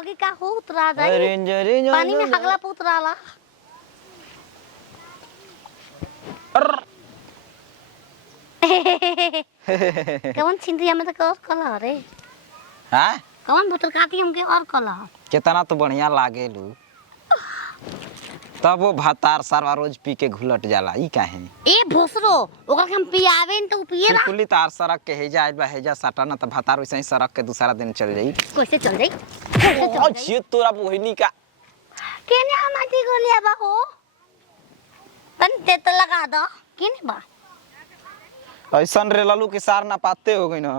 हगी का हो उतरा जाई पानी में हगला पे उतराला कौन छिंदिया में तो और कलर रे हां कौन बोतल काटी हमके और कलर कितना तो बढ़िया लागेलू तब वो भातार सारा रोज पी के घुलट जाला ई काहे ए भोसरो ओकर के हम पियावे न तो पिए ना कुली तार सड़क के हेजा आइल बा हेजा सटा ना त भातार वैसे ही सड़क के दूसरा दिन चल जाई कैसे चल जाई ओ छी तोरा बहिनी का केने हमारी गोलिया बा हो तन ते तो लगा दो केने बा ऐसन रे ललू के सार ना पाते हो गई ना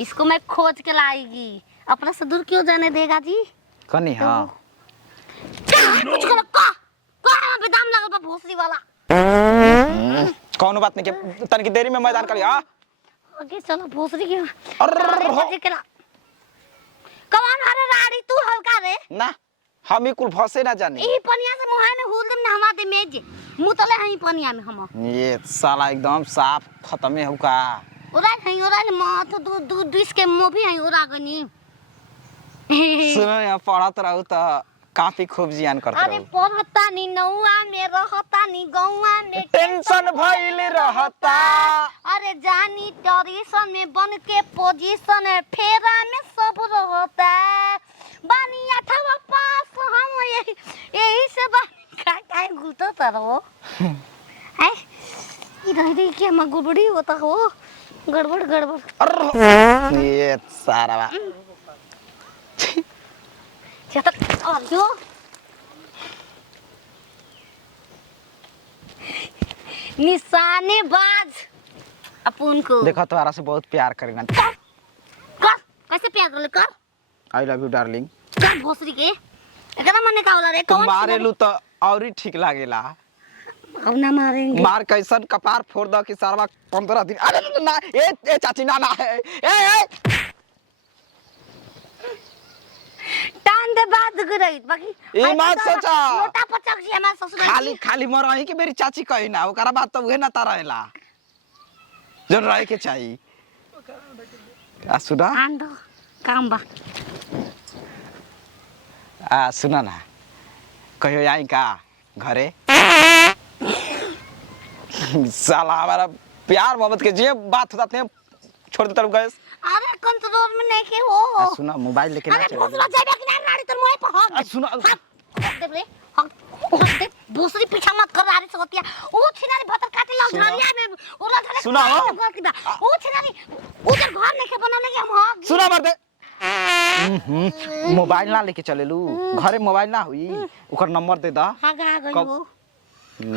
इसको मैं खोज के लाएगी अपने से दूर क्यों जाने देगा जी कनी हां कुछ का में दाम लगल बा भोसरी वाला कौनो बात नहीं के तन की देरी में मैदान करी हां आगे चलो भोसरी के अरे केला कौन हरे राड़ी तू हल्का रे ना हम ही कुल फसे ना जाने ई पनिया से मुहाय में हुल दम नहवा दे मेज मुतले हई पनिया में हम ये साला एकदम साफ खत्म हो का ओरा माथ दू दुस के मो भी हई ओरा गनी सुनो या पढ़त रहू त काफी खूब जियान करत अरे रहू पढ़ता नी नौआ में रहता नी गौआ में टेंशन भइल रहता अरे जानी टेंशन में बन के पोजीशन है फेरा में सब रहता बानी अठवा पास हम यही से बानी काय गुलतो तरहो है इधर के हम गुबड़ी होता हो गड़बड़ ये सारा बा चल और जो निशानेबाज अपन को देखो तुम्हारा से बहुत प्यार करेगा कर कैसे प्यार कर ले कर आई लव यू डार्लिंग क्या भोसरी के एकरा मने का होला रे तुम मारे लू तो और ही ठीक लागेला अब ना मारेंगे मार कैसन कपार फोड़ द कि सारा 15 दिन अरे ना ए चाची ना है ए टान दे बाद गरई बाकी ई मत सोचा मोटा पचक जी हमार ससुर खाली मरही के मेरी चाची कही ना ओकरा बात तो उहे ना रहेला जो रहे के चाहिए आ सुना आंदो काम बा आ सुना ना कहियो आई का घरे साला हमारा प्यार मोहब्बत के जे बात होता थे छोड़ दे तरफ गैस अरे कंट्रोल में नहीं के हो सुना मोबाइल लेके ना अरे चले भोसरा जाबे कि ना राड़ी तर मोए पर हक सुना दे रे हक दे भोसरी पीछा मत कर राड़ी से होतिया ओ छिनारी भतर काटे ला झालिया में ओला धरे सुना हो ओ छिनारी उधर घर नहीं के बनाने के हम हक सुना मर दे मोबाइल ना लेके चले लू घरे मोबाइल ना हुई ओकर नंबर दे दा हागा गई हो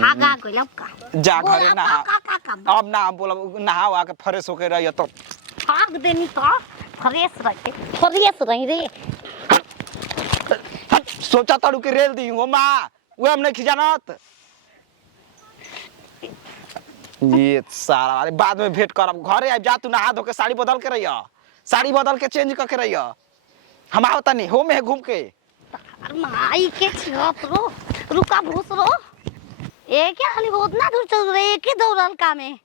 हागा गई अब का जा घरे ना का अब ना बोला नहा वा के फ्रेश होके रहियो तो हाग देनी तो फ्रेश रही रे सोचा ताड़ू के रेल दी हो मां वो हमने खिजानत ये सारा अरे बाद में भेंट करब घरे आ जा तू नहा धो के साड़ी बदल के रहियो साड़ी बदल के चेंज करके रहियो हम आवत नहीं हो में घूम के अरे माई के छप रो रुका भोसरो ए क्या खाली उतना दूर चल रहे एक ही दौड़ल का में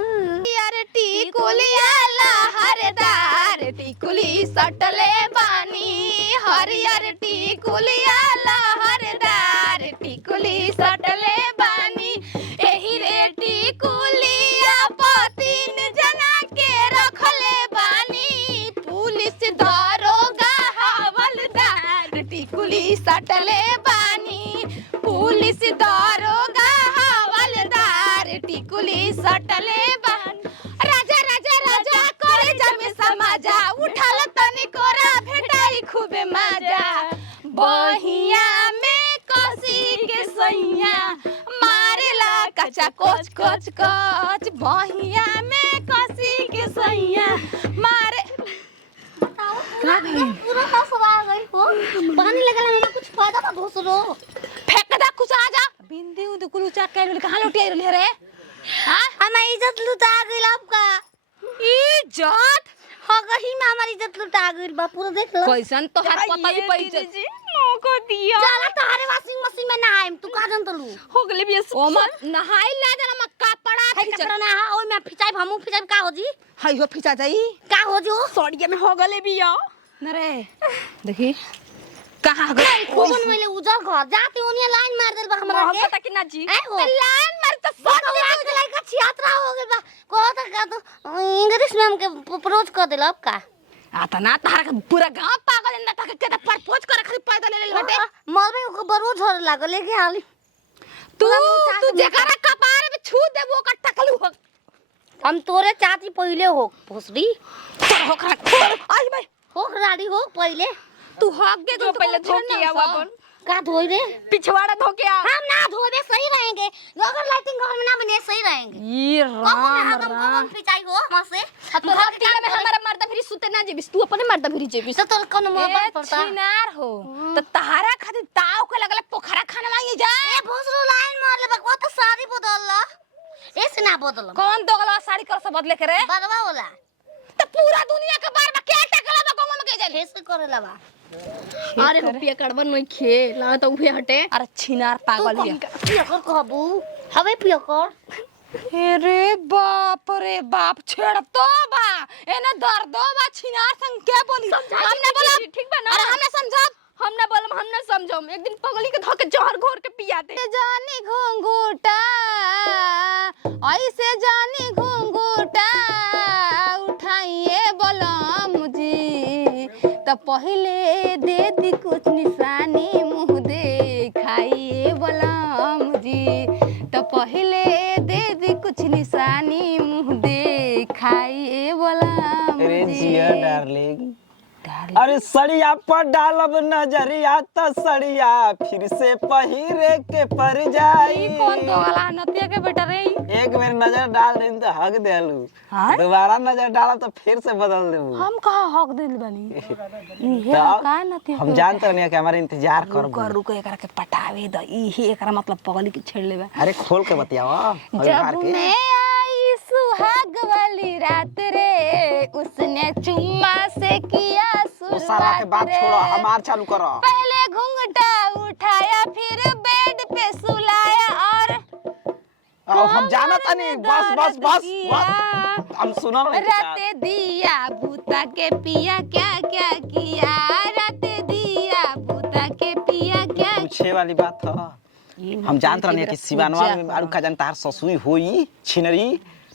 यार टिकुलिया लहरदार टिकुली सटले बानी हरियर टिकुलिया लहरदार टिकुली सटले बानी एही रे टिकुलिया पतिन जना के रखले बानी पुलिस दरोगा हवलदार टिकुली सटले बानी पुलिस दरोगा हवलदार टिकुली सटले राजा राजा राजा करे जमे समाजा उठाल तनी कोरा भेटाई खूबे मजा बहिया में कसी के सैया मारेला कचा कोच कोच कोच बहिया में कसी के सैया मारे पूरा हंसवा गई हो पानी लगल हमरा कुछ फायदा बा भोसरो फेंक दा कुछ आ जा बिंदी उद कुल उचा के कहां लुटिया रहले रे हां हम इज्जत लुटा गइल आपका इज्जत हो गही में हमारी इज्जत लुटा गइल बा पूरा देख लो कैसन तो हर पता भी पैसे मौका दिया चला तोहरे वॉशिंग मशीन में नहाएम तू का जन तलू हो गले भी ओमा नहाई ला देना म कपड़ा कपड़ा ना हा ओइ में फिचाई हमू फिचाई का हो जी हाय हो फिचा जाई का हो जो सड़िया में हो गले भी न रे देखी कहां गई कौन मैले उजर घर जाते ओनिया लाइन मार देल बा हमरा के पता कि ना जी ए हो लाइन मार त सब लाइन का छियात्रा हो गेल बा कहत का तो इंग्लिश में हमके प्रपोज कर देल अब का आता ना तारा के पूरा गांव पागल न तक के प्रपोज करे खाली पैदल ले बटे मरबे को बरो झर लागल लेके हाली तू जेकरा कपार में छू दे वो का टकलू हो हम तोरे चाची पहिले हो भोसड़ी हो खा आई भाई हो राडी हो पहिले तू हक के जो पहले धोके आवा अपन का धोई रे पिछवाड़ा धोके आ हम ना धोबे सही रहेंगे अगर लाइटिंग घर में ना बने सही रहेंगे ये राम कौन पिचाई हो हमसे तो हफ्ते में हमारा मर्दा फिर सुते ना जेबिस तू अपने मर्दा फिर जेबिस तो तोर कोनो मोबाइल पड़ता छिनार हो तो तहारा खातिर ताव के लगल पोखरा खाना मांगे जा ए भोसरो लाइन मार ले बकवा तो साड़ी बदल ला ऐसे ना बदल कौन दोगला साड़ी कर से बदले करे बदवा होला तो पूरा दुनिया के बारे में क्या टकला बा कौन में के जाले ऐसे करेला बा अरे रुपया कड़बन नहीं खेला तो उहे हटे अरे छिनार पागल है पियकर कहबू हवे पियकर अरे बाप रे बाप छेड़ तो बा एने दर्दो बा छिनार संग के बोली हमने बोला ठीक बा ना अरे हमने समझा हम ना बोलम हम ना समझम एक दिन पगली के धके जहर घोर के पिया दे जानी घुंघूटा ऐसे जानी घुंघूटा उठाइए बलम जी तो पहले दे दी कुछ निशानी मुंह दिखाइए बलम जी तो पहले दे दी कुछ निशानी मुंह दिखाइए बलम अरे जी जिया डार्लिंग अरे सड़िया पर डालब नजरिया त सड़िया फिर से पहिरे के पर जाई कौन तो वाला नतिया के बेटा रे एक बार नजर डाल दे तो हक देलू हाँ? दोबारा नजर डालब तो फिर से बदल देबू हम कहाँ हक दिल बनी इहे तो का नतिया हम जानते नहीं कि हमारे इंतजार करबू रुक एकरा के पटावे द इहे एकरा मतलब पगली के छेड़ लेबा अरे खोल के बतियावा अभी जब बाहर के मैं आई सुहाग वाली रात रे उसने चुम्मा से किया वो सारा के बात शुरुआत छोड़ो रे। हमार चालू करो पहले घूंघटा उठाया फिर बेड पे सुलाया और अब हम जाना था नहीं बस बस बस किया। बस हम सुनो राते दिया बूता के पिया क्या क्या किया राते दिया बूता के पिया क्या पूछे वाली बात है हम जानते रहने कि सिवानवा में आलू का जानता हर ससुई होई छिनरी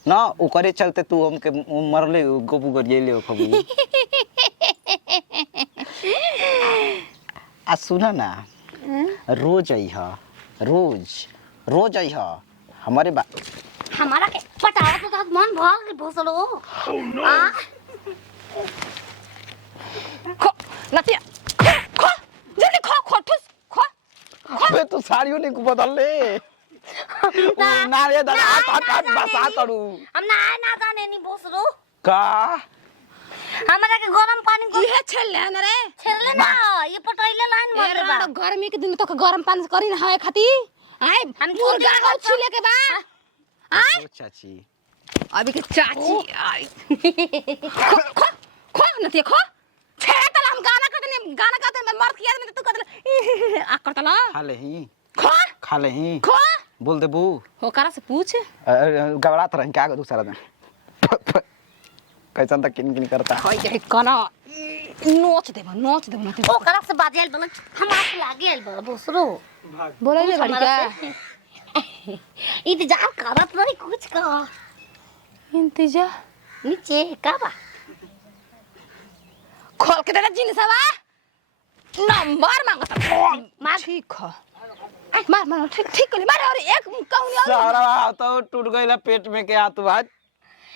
ना ओकरे चलते तू हमके मरले गोबू गरिए ले खबू आ सुना ना रोज आई हा रोज आई हा हमारे बा हमारा के पटावा तो मन भाग गई भोसलो आ खो नतिया खो जल्दी खो खो ठुस खो अबे तू साड़ियों नहीं बदल ले ना रे दादा हाथ बसा करू हम ना जाने नहीं भोसलो का हमारा के गरम पानी को इहे छेड़ ले न रे छेड़ले ना ये पटैले लाइन मार दे बा गर्मी के दिन में तो गरम पानी से करी ना है खाती आए हम मुर्गा छोड़ को छिले के बा आए ओ चाची अभी के चाची आई खो खो खो नतिया खो छेड़ तला हम गाना गाते में मर किया में तू कदल आ करतला खा ले ही खो बोल दे बू हो करा से पूछ गबड़ात रह क्या दूसरा दिन कैसन तक किन करता होय के कना नोच देबो ना ओकरा से बाजेल बल हमार से लागे आइल बा भोसलो बोले ले बड़का इंतजार करत नहीं कुछ का इंतजार नीचे का बा खोल के तेरा जिनसवा नंबर मांगता मार ठीक है मार ठीक कर मार और एक कहूं और सारा तो टूट गइला पेट में के हाथ भात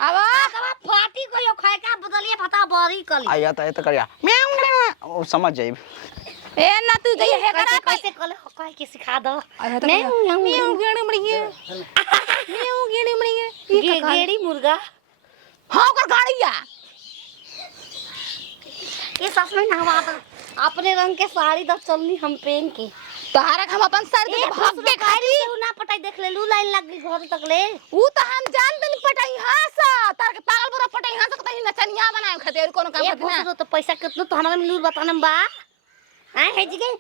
आवा कबा फाटी को यो खाए का बदलिए फटा बरी कली आया तो करिया म्याऊ ओ समझ जाई ए ना तू जई है करा कैसे कले कह के सिखा दो मैं म्याऊ गेड़ी मड़िए म्याऊ गेड़ी मड़िए गेड़ी मुर्गा हां कर गाड़िया ये सच में ना बात अपने रंग के साड़ी द चलनी हम पहन के तोहरा हम अपन सर के भाग के गाड़ी ना पटाई देख ले लू लाइन लग गई घर तक ले ऊ तो हम जान तनी पटाई हां सा तार के पागल पूरा पटाई हां सा कहीं नचनिया बनाए खातिर कोनो काम ये करना भोसरो तो पैसा कितना तो हमरा में लूर बताना बा आए है जी के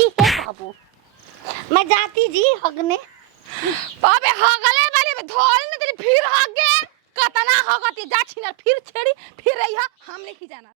ई है बाबू मैं जाती जी हगने बाबे हगले वाले में धोल ने तेरी फिर हग गए कतना हगती जा छिनर फिर छेड़ी फिर रही हमने नहीं जाना